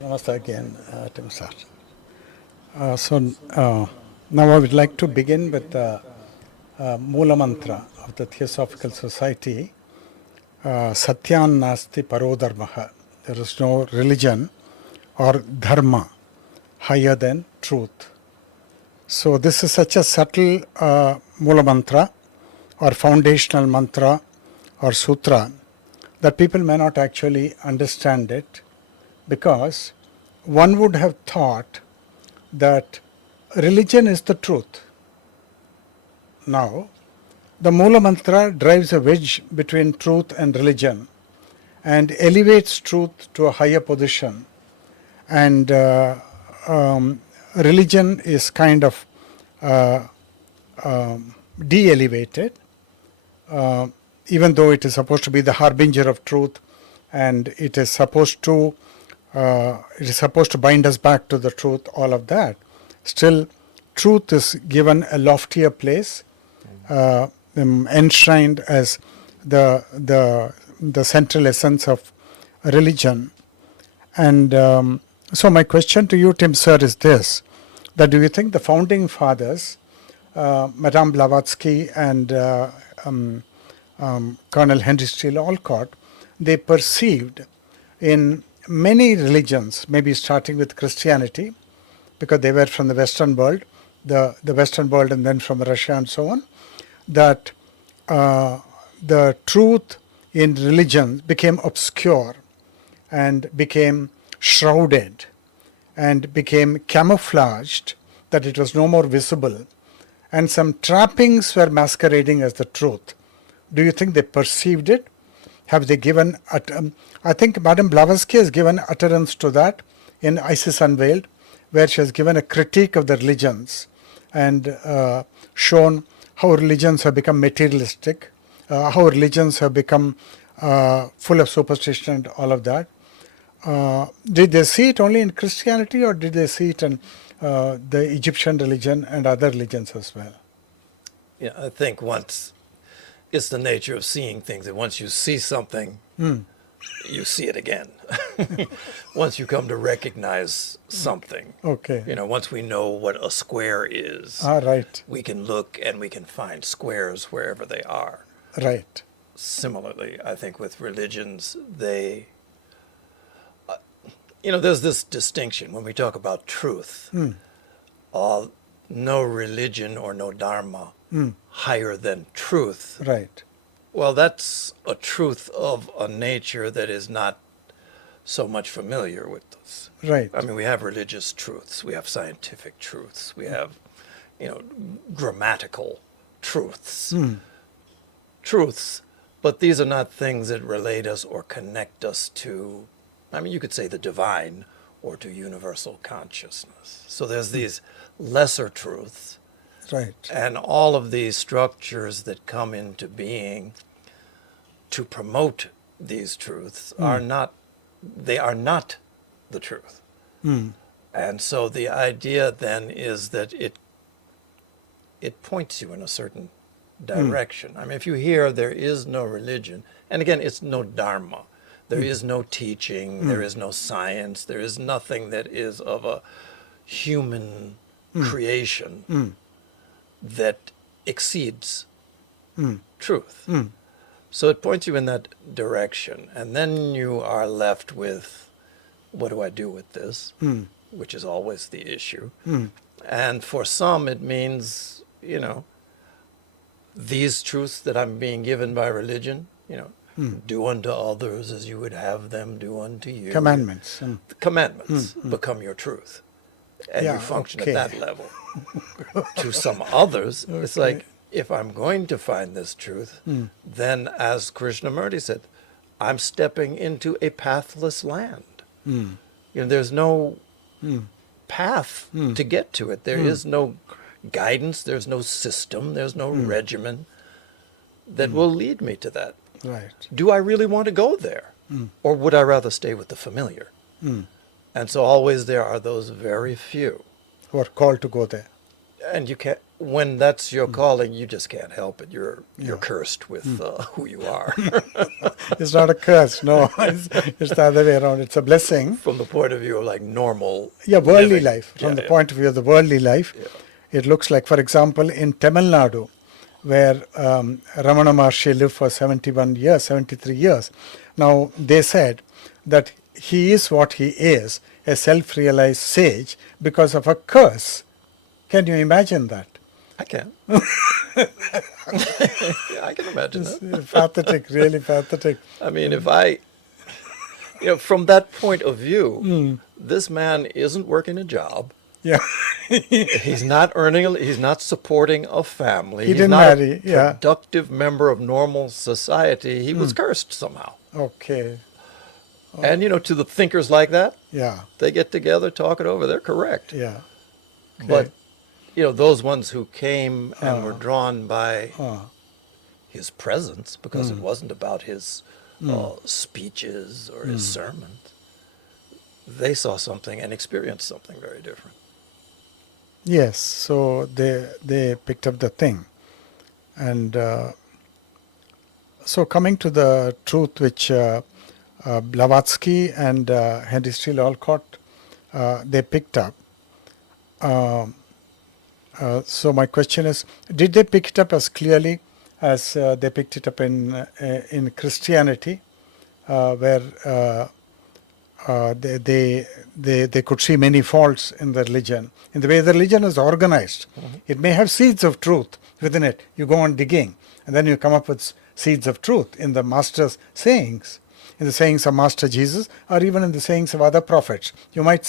Namaste again, Tim sir. Now I would like to begin with the mula-mantra of the Theosophical Society, Satyan Nasti Parodharmaha. There is no religion or dharma higher than truth. So this is such a subtle mula-mantra or foundational mantra or sutra that people may not actually understand it, because one would have thought that religion is the truth. Now, the Mula Mantra drives a wedge between truth and religion and elevates truth to a higher position, and religion is kind of de-elevated, even though it is supposed to be the harbinger of truth, and it is supposed to bind us back to the truth, all of that. Still, truth is given a loftier place, enshrined as the central essence of religion. And so my question to you, Tim sir, is this, that do you think the founding fathers, Madame Blavatsky and Colonel Henry Steele Olcott, they perceived in many religions, maybe starting with Christianity, because they were from the Western world, the Western world, and then from Russia and so on, that the truth in religion became obscure and became shrouded and became camouflaged, that it was no more visible, and some trappings were masquerading as the truth. Do you think they perceived it? Have they given, I think Madame Blavatsky has given utterance to that in Isis Unveiled, where she has given a critique of the religions and shown how religions have become materialistic, how religions have become full of superstition and all of that. Did they see it only in Christianity, or did they see it in the Egyptian religion and other religions as well? Yeah, I think it's the nature of seeing things, and once you see something, you see it again. Once you come to recognize something, okay, once we know what a square is, right, we can look and we can find squares wherever they are. Right. Similarly, I think with religions, there's this distinction when we talk about truth. No religion or no dharma higher than truth. Right. Well, that's a truth of a nature that is not so much familiar with us. Right. I mean, we have religious truths, we have scientific truths, we have, grammatical truths. Truths, but these are not things that relate us or connect us to, you could say the divine or to universal consciousness. So there's these lesser truths. Right. And all of these structures that come into being to promote these truths are not the truth. And so the idea then is that it points you in a certain direction. If you hear there is no religion, and again, it's no dharma, there is no teaching, there is no science, there is nothing that is of a human creation that exceeds truth. So it points you in that direction, and then you are left with, what do I do with this? Which is always the issue. And for some it means, these truths that I'm being given by religion, do unto others as you would have them do unto you. Commandments. The commandments become your truth, and you function at that level. To some others, it's like, if I'm going to find this truth, then, as Krishnamurti said, I'm stepping into a pathless land. There's no path to get to it. There is no guidance, there's no system, there's no regimen that will lead me to that. Right. Do I really want to go there? Or would I rather stay with the familiar? And so always there are those very few Who are called to go there. and you can't, when that's your calling, you just can't help it. You're cursed with who you are. It's not a curse, no. It's the other way around. It's a blessing. From the point of view of like normal Yeah, worldly living. life. From Yeah, the yeah. point of view of the worldly life, it looks like, for example, in Tamil Nadu, where Ramana Maharshi lived for 71 years, 73 years. Now, they said that he is what he is, a self-realized sage, because of a curse. Can you imagine that? I can. Yeah, I can imagine that. Pathetic, really pathetic. I mean, if I, from that point of view, this man isn't working a job. Yeah. He's not he's not supporting a family. He He's didn't not marry, a yeah. productive member of normal society. He was cursed somehow. Okay. And, to the thinkers like that, Yeah. they get together, talk it over. They're correct. Yeah. But, those ones who came and were drawn by his presence, because it wasn't about his speeches or his sermons, they saw something and experienced something very different. Yes. So they picked up the thing. And so coming to the truth which Blavatsky and Henry Steele Olcott, they picked up. So my question is, did they pick it up as clearly as they picked it up in Christianity, where they could see many faults in the religion, in the way the religion is organized? It may have seeds of truth within it. You go on digging, and then you come up with seeds of truth in the master's sayings, in the sayings of Master Jesus, or even in the sayings of other prophets. You might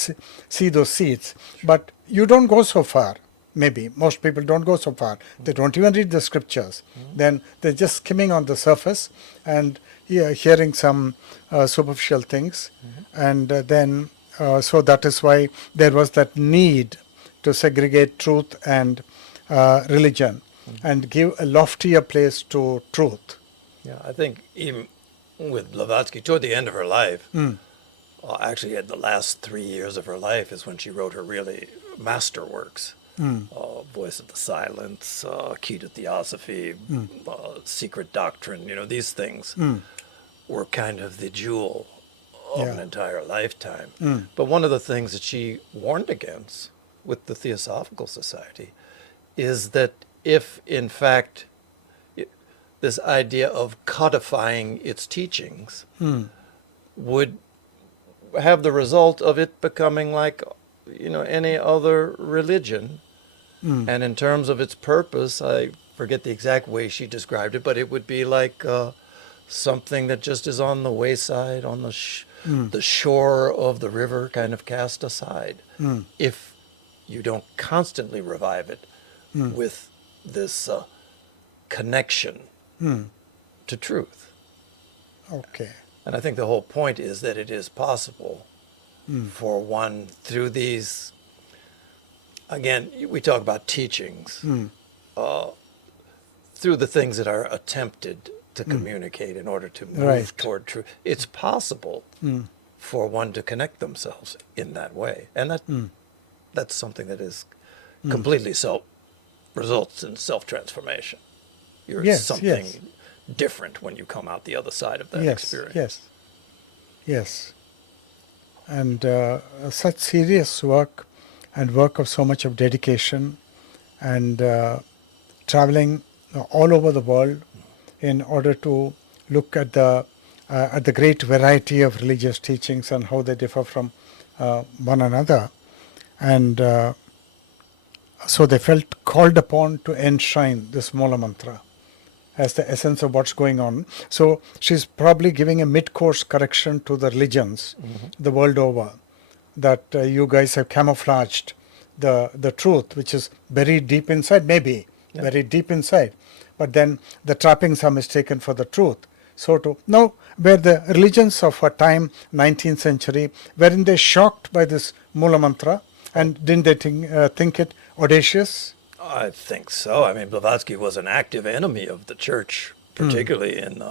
see those seeds, but you don't go so far. Maybe most people don't go so far. They don't even read the scriptures. Then they're just skimming on the surface and hearing some superficial things. And then, so that is why there was that need to segregate truth and religion and give a loftier place to truth. Yeah, I think even with Blavatsky, toward the end of her life, actually at the last 3 years of her life is when she wrote her really masterworks. Voice of the Silence, Key to Theosophy, Secret Doctrine, these things were kind of the jewel of an entire lifetime. But one of the things that she warned against with the Theosophical Society is that if, in fact, this idea of codifying its teachings would have the result of it becoming like any other religion. And in terms of its purpose, I forget the exact way she described it, but it would be like something that just is on the wayside, on the shore of the river, kind of cast aside. If you don't constantly revive it with this connection to truth. Okay. And I think the whole point is that it is possible for one, through these, again, we talk about teachings, through the things that are attempted to communicate in order to move toward truth. It's possible for one to connect themselves in that way. And that's something that is completely results in self-transformation. You're something different when you come out the other side of that experience. Yes. And such serious work and work of so much of dedication and traveling all over the world in order to look at the great variety of religious teachings and how they differ from one another. And so they felt called upon to enshrine this mula-mantra as the essence of what's going on. So she's probably giving a mid-course correction to the religions the world over, that you guys have camouflaged the truth, which is buried deep inside, buried deep inside. But then the trappings are mistaken for the truth. So now, were the religions of her time, 19th century, weren't they shocked by this mula-mantra? And didn't they think it audacious? I think so. I mean, Blavatsky was an active enemy of the church, particularly in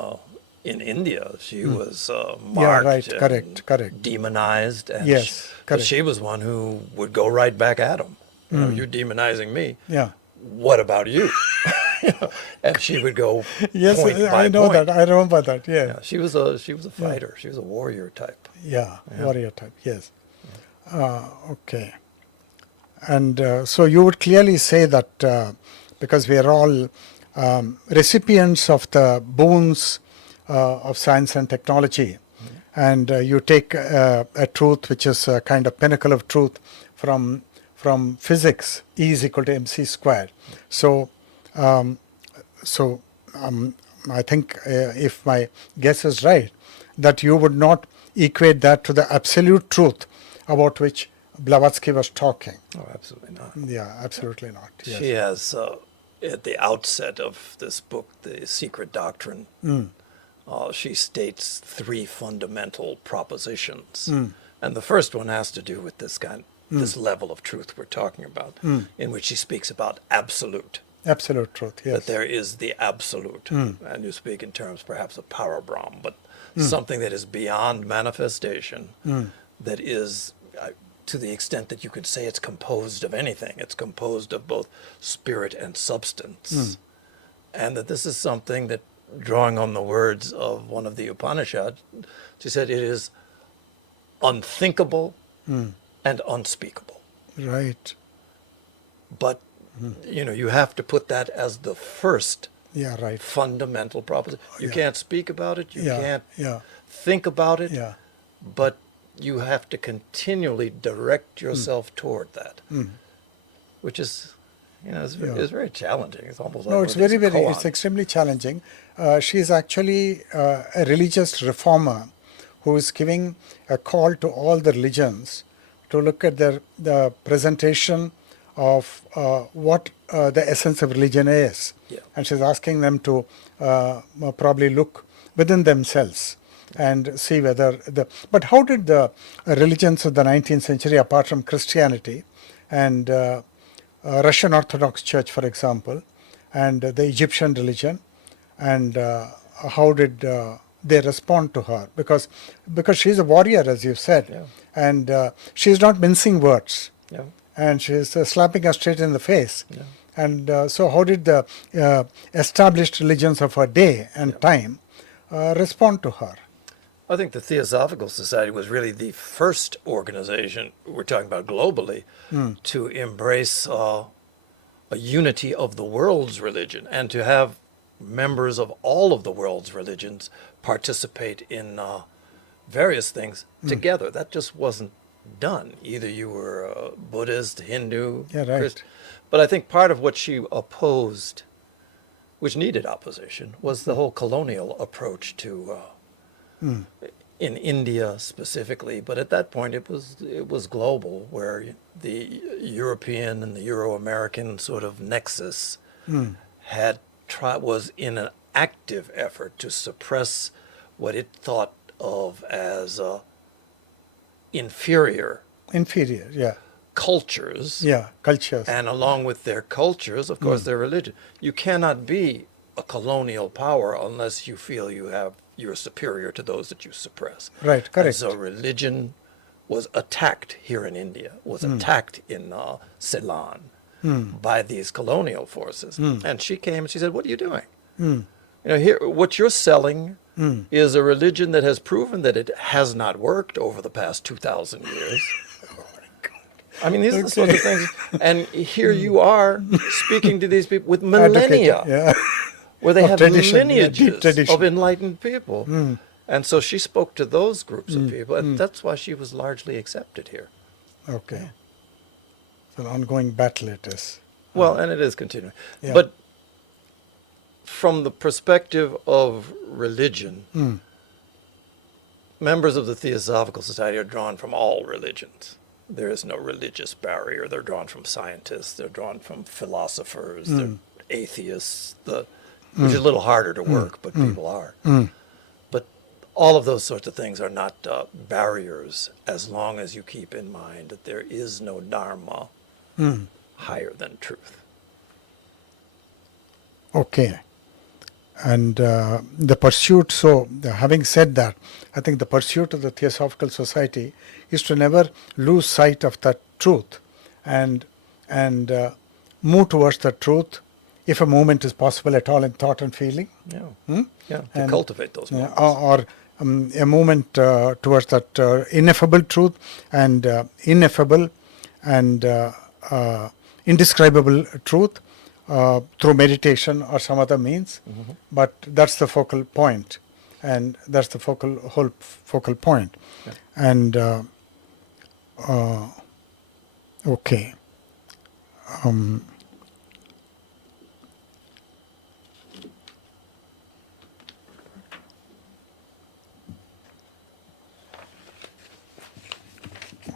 India. She was marked, correct, demonized, and yes, but she was one who would go right back at him. You're demonizing me. Yeah. what about you? And she would go Yes, point by I know point. that. I remember that. Yeah. Yeah, she was a fighter. She was a warrior type. Yeah. Warrior type. Yes. Okay. And so you would clearly say that because we are all recipients of the boons of science and technology, and you take a truth which is a kind of pinnacle of truth from physics, E is equal to mc squared. So um, so I think if my guess is right, that you would not equate that to the absolute truth about which Blavatsky was talking. Oh, absolutely not. Yeah, absolutely not. Yes. She has, at the outset of this book, The Secret Doctrine, she states 3 fundamental propositions. And the first one has to do with this level of truth we're talking about, in which she speaks about absolute. Absolute truth, yes. That there is the absolute. And you speak in terms perhaps of power Brahm, but something that is beyond manifestation, that is, to the extent that you could say it's composed of anything. It's composed of both spirit and substance. And that this is something that, drawing on the words of one of the Upanishads, she said it is unthinkable and unspeakable. Right. But, you have to put that as the first fundamental proposition. You can't speak about it, you can't think about it, but you have to continually direct yourself toward that, which is, is very challenging. It's almost like it's it's extremely challenging. She is actually a religious reformer who is giving a call to all the religions to look at the presentation of what the essence of religion is. Yeah. And she's asking them to probably look within themselves and see whether but how did the religions of the 19th century, apart from Christianity and Russian Orthodox Church, for example, and the Egyptian religion, and how did they respond to her? Because she's a warrior, as you said, and she's not mincing words, and she's slapping us straight in the face. And so how did the established religions of her day and time respond to her? I think the Theosophical Society was really the first organization, we're talking about globally, to embrace a unity of the world's religion and to have members of all of the world's religions participate in various things together. That just wasn't done. Either you were a Buddhist, Hindu, Christian. But I think part of what she opposed, which needed opposition, was the whole colonial approach to in India specifically, but at that point it was global, where the European and the Euro-American sort of nexus was in an active effort to suppress what it thought of as inferior cultures. Cultures. And along with their cultures, of course, their religion. You cannot be a colonial power unless you feel you're superior to those that you suppress. Right, correct. And so religion was attacked here in India, was attacked in Ceylon by these colonial forces. And she came and she said, "What are you doing? Here, what you're selling is a religion that has proven that it has not worked over the past 2,000 years." I mean, these are the sorts of things. And here you are speaking to these people with millennia, where they have lineages of enlightened people. And so she spoke to those groups of people, and that's why she was largely accepted here. Okay. It's an ongoing battle it is. Well, and it is continuing. But from the perspective of religion, members of the Theosophical Society are drawn from all religions. There is no religious barrier. They're drawn from scientists. They're drawn from philosophers. They're atheists, which is a little harder to work, but people are. But all of those sorts of things are not barriers, as long as you keep in mind that there is no dharma higher than truth. Okay. And the pursuit, having said that, I think the pursuit of the Theosophical Society is to never lose sight of that truth and move towards the truth if a movement is possible at all in thought and feeling. Yeah. Yeah. To cultivate those moments. Or a movement towards that ineffable truth and ineffable and indescribable truth through meditation or some other means. But that's the focal point, and that's the whole focal point. Yeah. And okay.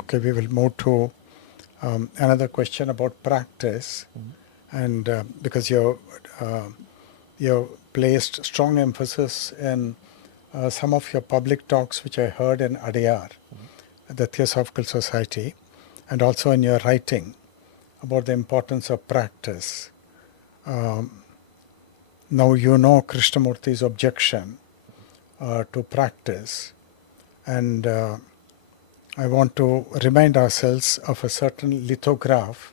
Okay, we will move to another question about practice, and because you placed strong emphasis in some of your public talks, which I heard in Adyar, at the Theosophical Society, and also in your writing about the importance of practice. Now you know Krishnamurti's objection to practice, and I want to remind ourselves of a certain lithograph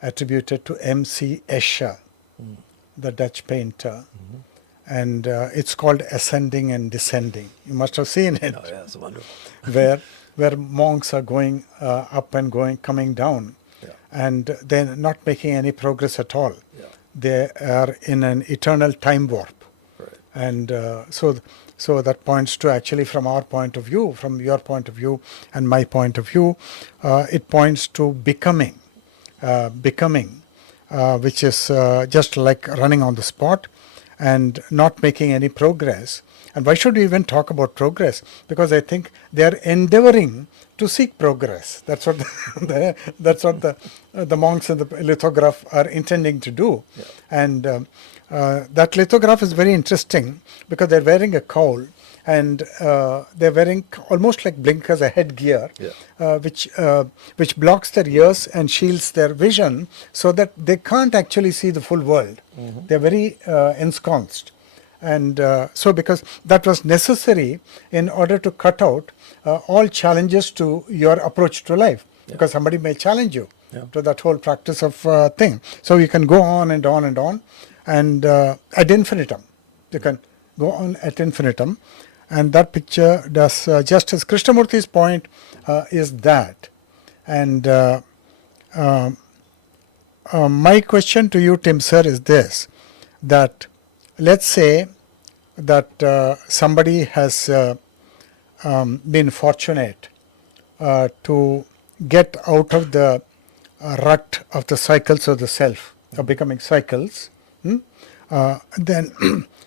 attributed to M.C. Escher, the Dutch painter, and it's called Ascending and Descending. You must have seen it. Oh, yeah, it's wonderful. where monks are going up and coming down, and they're not making any progress at all. Yeah. They are in an eternal time warp. Right. And so that points to, actually, from our point of view, from your point of view and my point of view, it points to becoming, which is just like running on the spot and not making any progress. And why should we even talk about progress? Because I think they are endeavoring to seek progress. That's what the monks in the lithograph are intending to do. Yeah. And that lithograph is very interesting because they're wearing a cowl, and they're wearing almost like blinkers, a headgear, which blocks their ears and shields their vision so that they can't actually see the full world. They're very ensconced. And so because that was necessary in order to cut out all challenges to your approach to life, because somebody may challenge you to that whole practice of thing. So you can go on and on and on, and ad infinitum. You can go on ad infinitum. And that picture does justice. Krishnamurti's point is that. And my question to you, Tim sir, is this, that let's say that somebody has been fortunate to get out of the rut of the cycles of the self, of becoming cycles. Then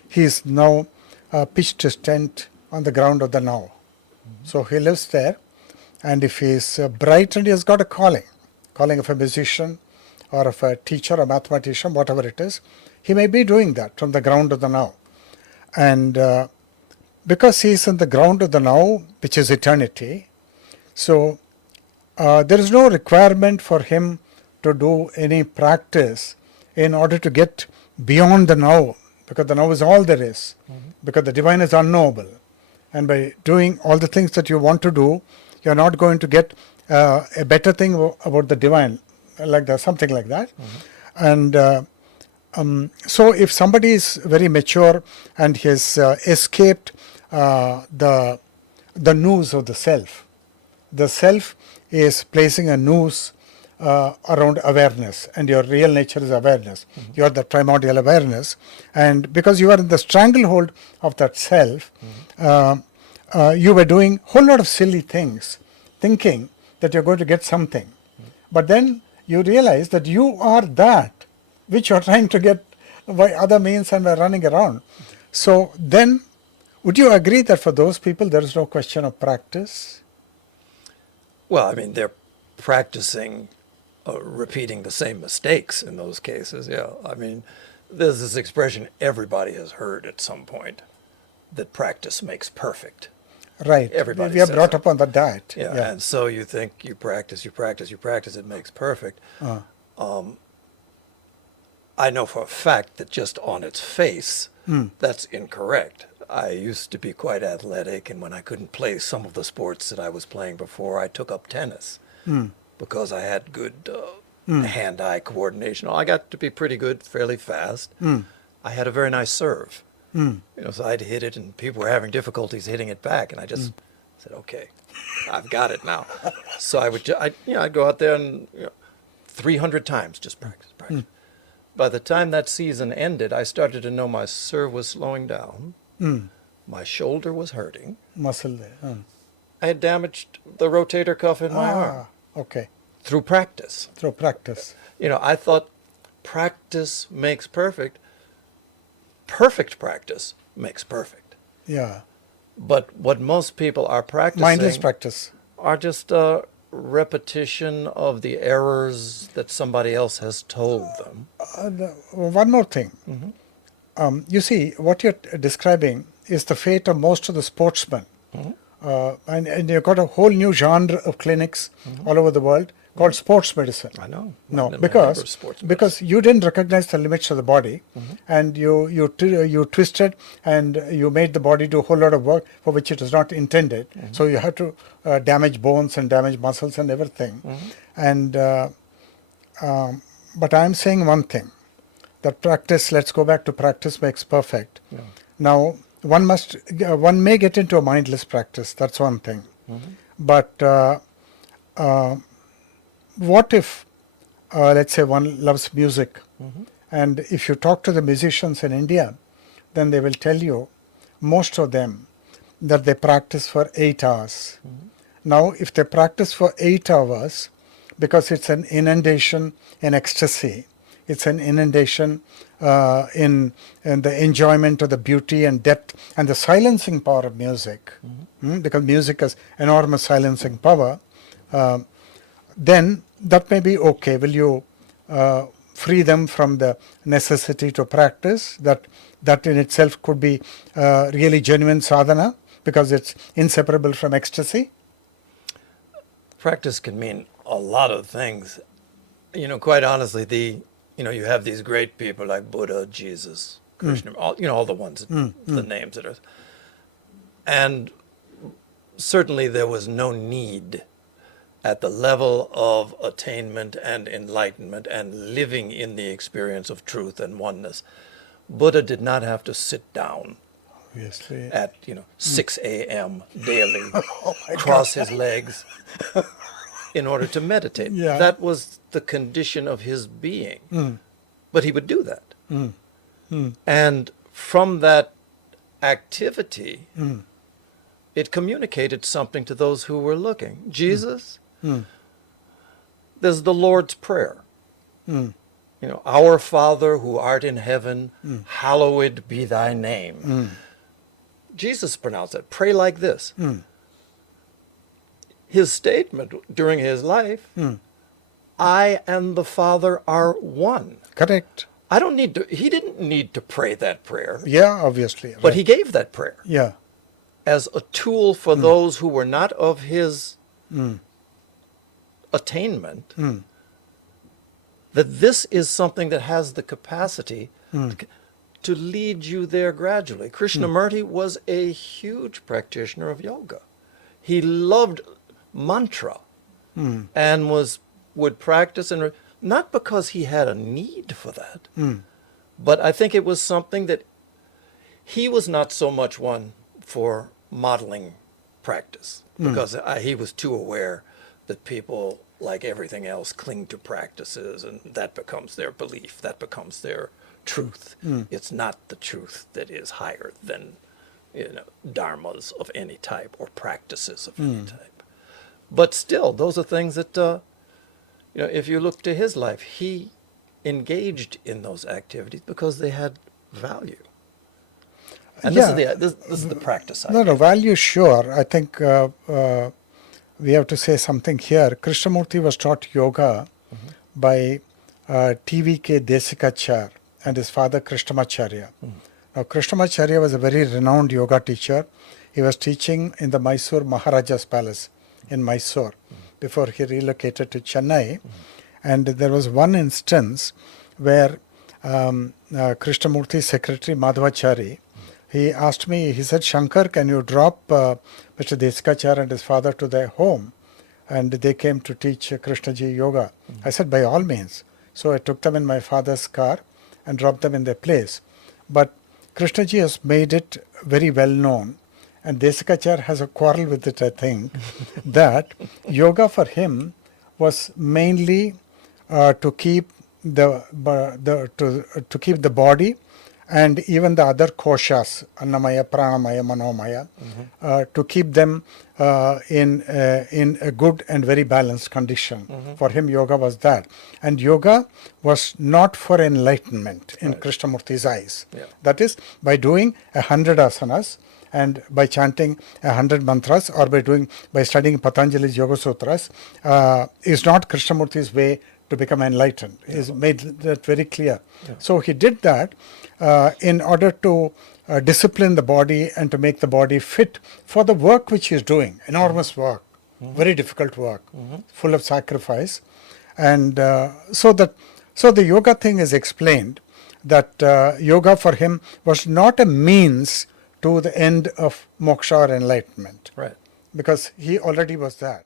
he is now pitched his tent on the ground of the now. So he lives there, and if he is bright and he has got a calling of a musician or of a teacher, a mathematician, whatever it is, he may be doing that from the ground of the now. And because he is in the ground of the now, which is eternity, so there is no requirement for him to do any practice in order to get beyond the now, because the now is all there is, because the divine is unknowable. And by doing all the things that you want to do, you're not going to get a better thing about the divine, like that, something like that. And so if somebody is very mature and he has escaped the noose of the self is placing a noose around awareness, and your real nature is awareness. You are the primordial awareness, and because you are in the stranglehold of that self, you were doing a whole lot of silly things, thinking that you're going to get something. But then you realize that you are that which you're trying to get by other means and are running around. So then, would you agree that for those people there is no question of practice? Well, I mean, they're practicing repeating the same mistakes in those cases. Yeah, I mean, there's this expression everybody has heard at some point, that practice makes perfect. Right. Everybody we are says brought that. up on that diet. Yeah, and so you think you practice, it makes perfect. I know for a fact that just on its face, that's incorrect. I used to be quite athletic, and when I couldn't play some of the sports that I was playing before, I took up tennis because I had good hand-eye coordination. I got to be pretty good fairly fast. I had a very nice serve. So I'd hit it, and people were having difficulties hitting it back, and I just said, "Okay, I've got it now." So I'd go out there and 300 times just practice. By the time that season ended, I started to know my serve was slowing down. My shoulder was hurting. Muscle there. I had damaged the rotator cuff in my arm. Okay. Through practice. Through practice. I thought practice makes perfect. Perfect practice makes perfect. Yeah. But what most people are practicing Mindless practice. are just a repetition of the errors that somebody else has told them. One more thing. You see, what you're describing is the fate of most of the sportsmen. And you've got a whole new genre of clinics all over the world called sports medicine. I know. No, because you didn't recognize the limits of the body, and you twisted and you made the body do a whole lot of work for which it was not intended. So you had to damage bones and damage muscles and everything. And but I'm saying one thing, that practice. Let's go back to practice makes perfect. Now one may get into a mindless practice. That's one thing, but what if, let's say, one loves music, and if you talk to the musicians in India, then they will tell you, most of them, that they practice for 8 hours. Now, if they practice for 8 hours, because it's an inundation in ecstasy, it's an inundation in the enjoyment of the beauty and depth and the silencing power of music, because music has enormous silencing power, then that may be okay. Will you free them from the necessity to practice? That in itself could be really genuine sadhana, because it's inseparable from ecstasy. Practice can mean a lot of things. Quite honestly, you have these great people like Buddha, Jesus, Krishna, all the ones, the names that are. And certainly there was no need at the level of attainment and enlightenment and living in the experience of truth and oneness. Buddha did not have to sit down Obviously. at 6 a.m. daily, my cross his legs in order to meditate. Yeah. That was the condition of his being. But he would do that. And from that activity, it communicated something to those who were looking. Jesus, there's the Lord's Prayer. Our Father who art in heaven, hallowed be thy name. Jesus pronounced it. Pray like this. His statement during his life, I and the Father are one. Correct. He didn't need to pray that prayer. Yeah, obviously. But he gave that prayer. Yeah. As a tool for those who were not of his attainment, that this is something that has the capacity to lead you there gradually. Krishnamurti was a huge practitioner of yoga. He loved mantra and would practice, and not because he had a need for that, but I think it was something that he was not so much one for modeling practice, because he was too aware that people, like everything else, cling to practices, and that becomes their belief, that becomes their truth. It's not the truth that is higher than dharmas of any type or practices of any type. But still, those are things that, if you look to his life, he engaged in those activities because they had value. And this is the practice side. No, value, sure. I think we have to say something here. Krishnamurti was taught yoga by T.V.K. Desikachar and his father Krishnamacharya. Now, Krishnamacharya was a very renowned yoga teacher. He was teaching in the Mysore Maharaja's palace in Mysore before he relocated to Chennai. And there was one instance where Krishnamurti's secretary Madhvachari, he asked me, he said, Shankar, can you drop Mr. Desikachar and his father to their home? and they came to teach Krishnaji yoga. I said, by all means. So I took them in my father's car and dropped them in their place. But Krishnaji has made it very well known, and Desikachar has a quarrel with it, I think, that yoga for him was mainly to keep to keep the body and even the other koshas, Annamaya, Pranamaya, Manomaya, to keep them in a good and very balanced condition. For him, yoga was that. And yoga was not for enlightenment in Krishnamurti's eyes. Yeah. That is, by doing 100 asanas and by chanting 100 mantras or by studying Patanjali's Yoga Sutras is not Krishnamurti's way to become enlightened. He's made that very clear. So he did that in order to discipline the body and to make the body fit for the work which he's doing. Enormous work, very difficult work, full of sacrifice. And so the yoga thing is explained that yoga for him was not a means to the end of moksha or enlightenment. Right. Because he already was that.